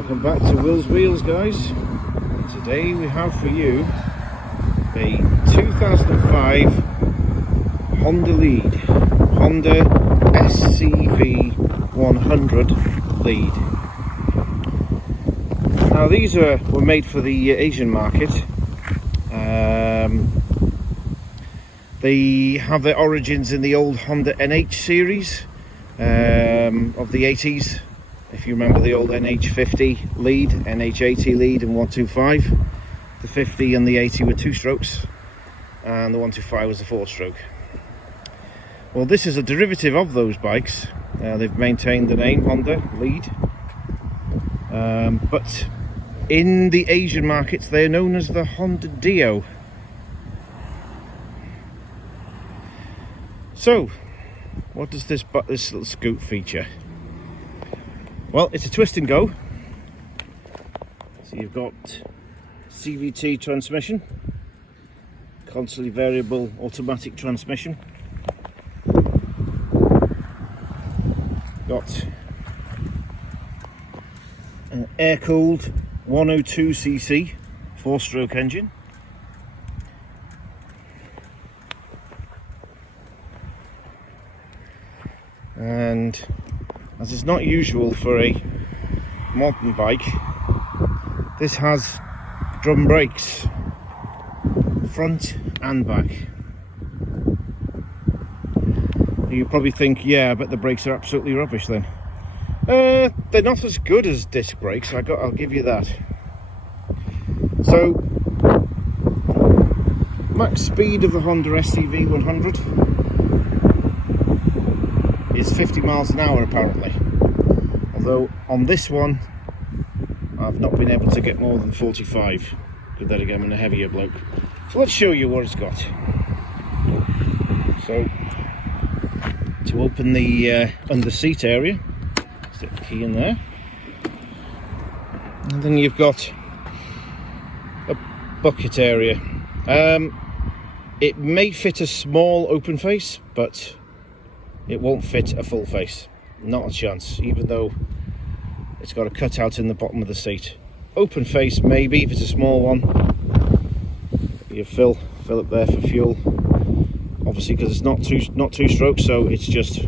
Welcome back to Will's Wheels, guys. Today we have for you a 2005 Honda LEAD, Honda SCV100 LEAD. Now these were made for the Asian market. They have their origins in the old Honda NH series of the 80s. If you remember the old NH50 LEAD, NH80 LEAD and 125. The 50 and the 80 were 2 strokes and the 125 was a 4-stroke. Well, this is a derivative of those bikes. They've maintained the name Honda LEAD, but in the Asian markets they're known as the Honda Dio. So what does this little scoot feature? Well, it's a twist and go. So you've got CVT transmission, constantly variable automatic transmission. Got an air-cooled 102cc 4-stroke engine. And as is not usual for a modern bike, this has drum brakes, front and back. You probably think, yeah, I bet the brakes are absolutely rubbish then. They're not as good as disc brakes, I'll give you that. So, max speed of the Honda SCV100 is 50 miles an hour apparently, although on this one I've not been able to get more than 45, but then again I'm a heavier bloke. So let's show you what it's got. So to open the under seat area, stick the key in there, and then you've got a bucket area. It may fit a small open face, but it won't fit a full face, not a chance, even though it's got a cutout in the bottom of the seat. Open face maybe if it's a small one. You fill up there for fuel, obviously, because it's not two strokes, so it's just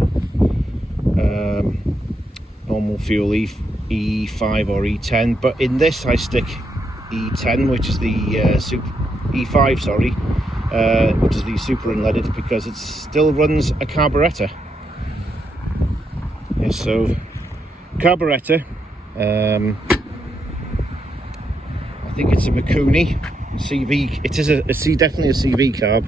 normal fuel E5 or E10. But in this I stick E10, which is the E5, sorry, which is the super unleaded, because it still runs a carburetor. Yes, so carburetor. I think it's a Mikuni CV. It is definitely a CV carb.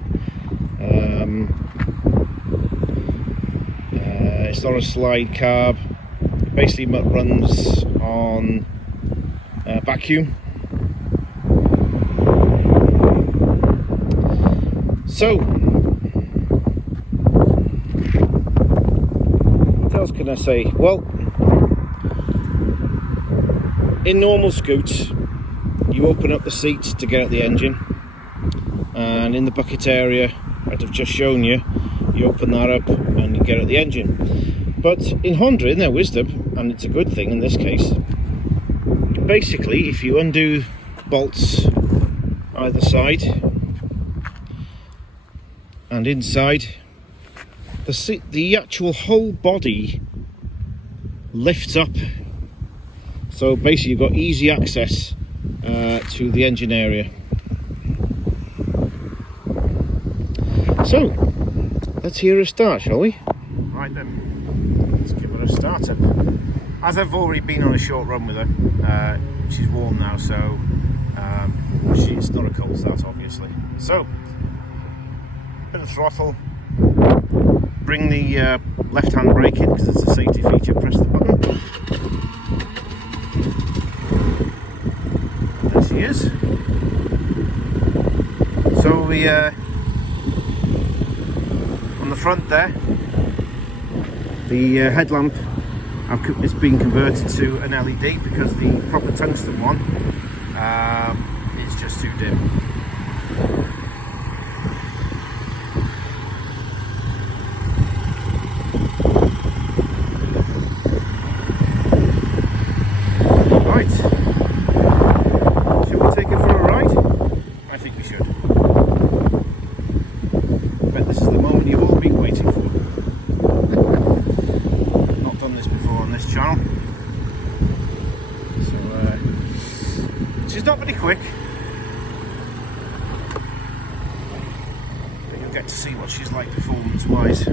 It's not a slide carb. It basically runs on vacuum. So what else can I say? Well, in normal scoots you open up the seats to get at the engine, and in the bucket area that I've just shown you, you open that up and you get at the engine. But in Honda, in their wisdom, and it's a good thing in this case, basically if you undo bolts either side and inside, the actual whole body lifts up. So basically you've got easy access to the engine area. So let's hear a start, shall we? Right then, let's give her a start up. As I've already been on a short run with her, she's warm now, so it's not a cold start obviously. So, bit of throttle, bring the left hand brake in because it's a safety feature, press the button. There she is. So on the front there, the headlamp it's been converted to an LED because the proper tungsten one is just too dim. Right. She's not very quick, but you'll get to see what she's like performance-wise.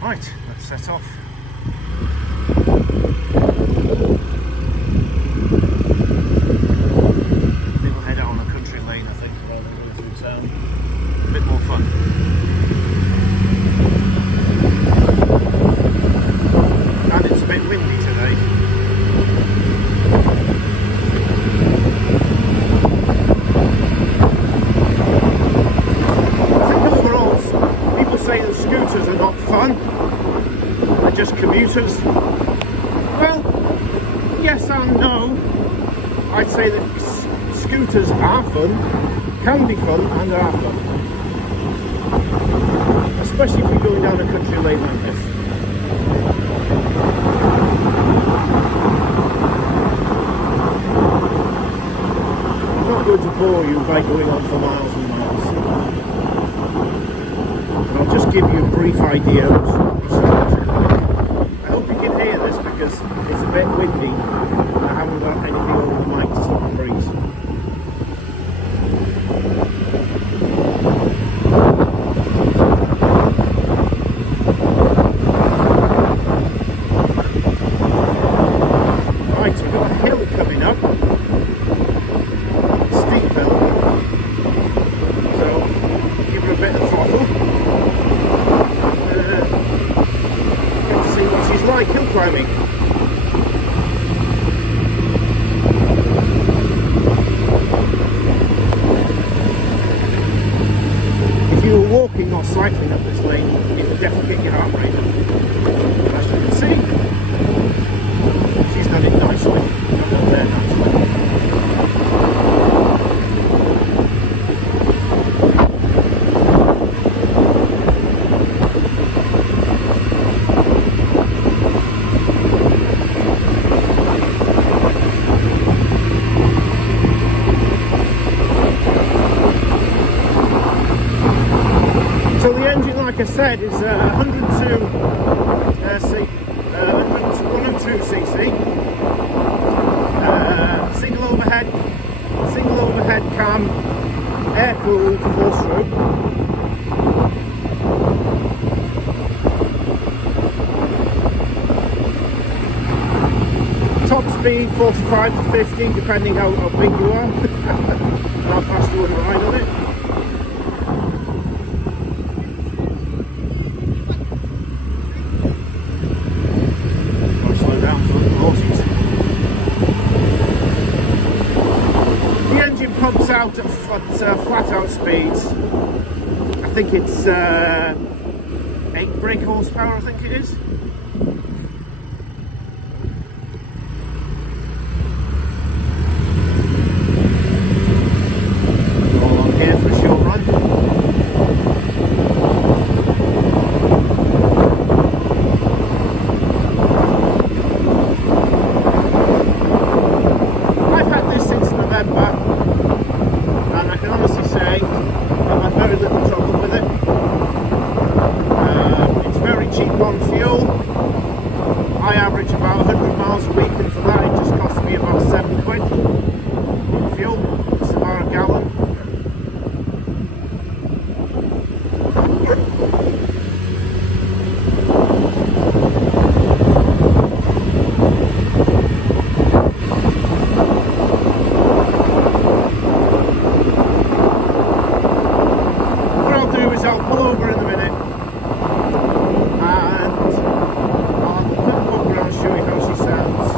Right, let's set off. Maybe we'll head out on a country lane, I think, rather than going through town. A bit more fun. And it's a bit windy today. I think overall, people say that scooters are not fun. They're just commuters. Well, yes and no. I'd say that scooters are fun, can be fun, and are fun. Especially if you're going down a country lane like this. I'm not going to bore you by going on for miles and miles. But I'll just give you a brief idea of what the sounds are like. I hope you can hear this because it's a bit windy and I haven't got anything over the mic to stop the breeze. Right, we've got a hill coming up, steep hill, so give her a bit of throttle, get to see what she's like hill climbing. If you were walking or cycling up this lane, it would definitely get your heart rate up. As you can see, she's done it nicely. Got up there nicely. So the engine, like I said, is 102 cc, single overhead cam, air cooled 4-stroke. Top speed 45 to 50, depending how big you are and how fast you want to ride on it. The engine pumps out at flat out speeds. I think it's 8 brake horsepower, I think it is. Go along here for a short run. And I can honestly say I've had very little trouble with it. It's very cheap on fuel. I average about 100 miles a week, and for that it just costs me about £7 on fuel. It's about a gallon. I'll pull over in a minute and I'll have a quick walk around and show you how she sounds.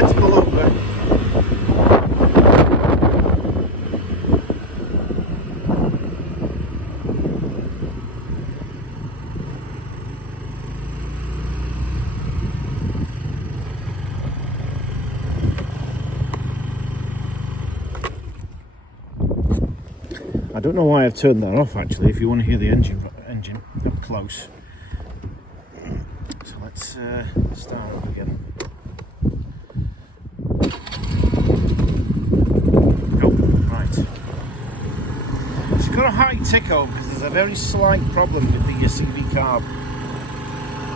let's pull over. I don't know why I've turned that off actually, if you want to hear the engine up close. So let's start up again. Oh, right. It's got a high tick over because there's a very slight problem with the CV carb.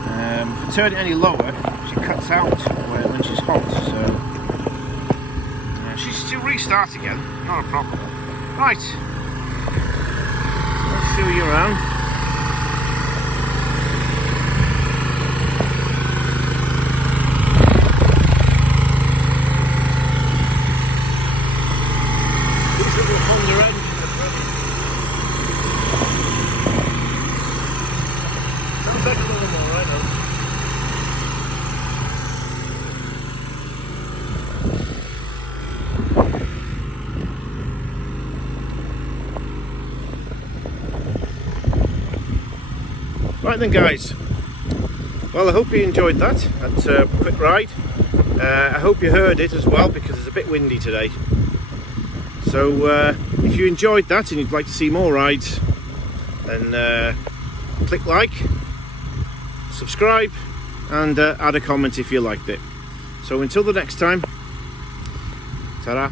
If I turn it any lower, she cuts out when she's hot, so she'll restart again, not a problem. Right. Show you around. This little Honda engine at the front. Sounds like a little more, right now. Right then guys, well I hope you enjoyed that. That's a quick ride. I hope you heard it as well because it's a bit windy today. So if you enjoyed that and you'd like to see more rides, then click like, subscribe and add a comment if you liked it. So until the next time, ta-ra.